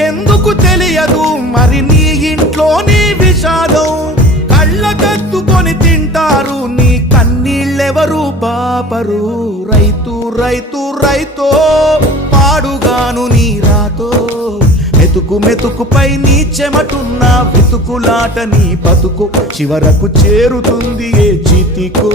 నీకెందుకు తెలియదు మరి నీ ఇంట్లోనే విషాదం కళ్ళ కత్తుకొని తింటారు నీ కన్నీళ్ళెవరు బాపరు రైతు రైతు రైతో పాడుగాను నీ రాతో మెతుకు మెతుకుపై నీ చెమటున్న వెతుకులాట నీ బతుకు చివరకు చేరుతుంది ఏ చితికో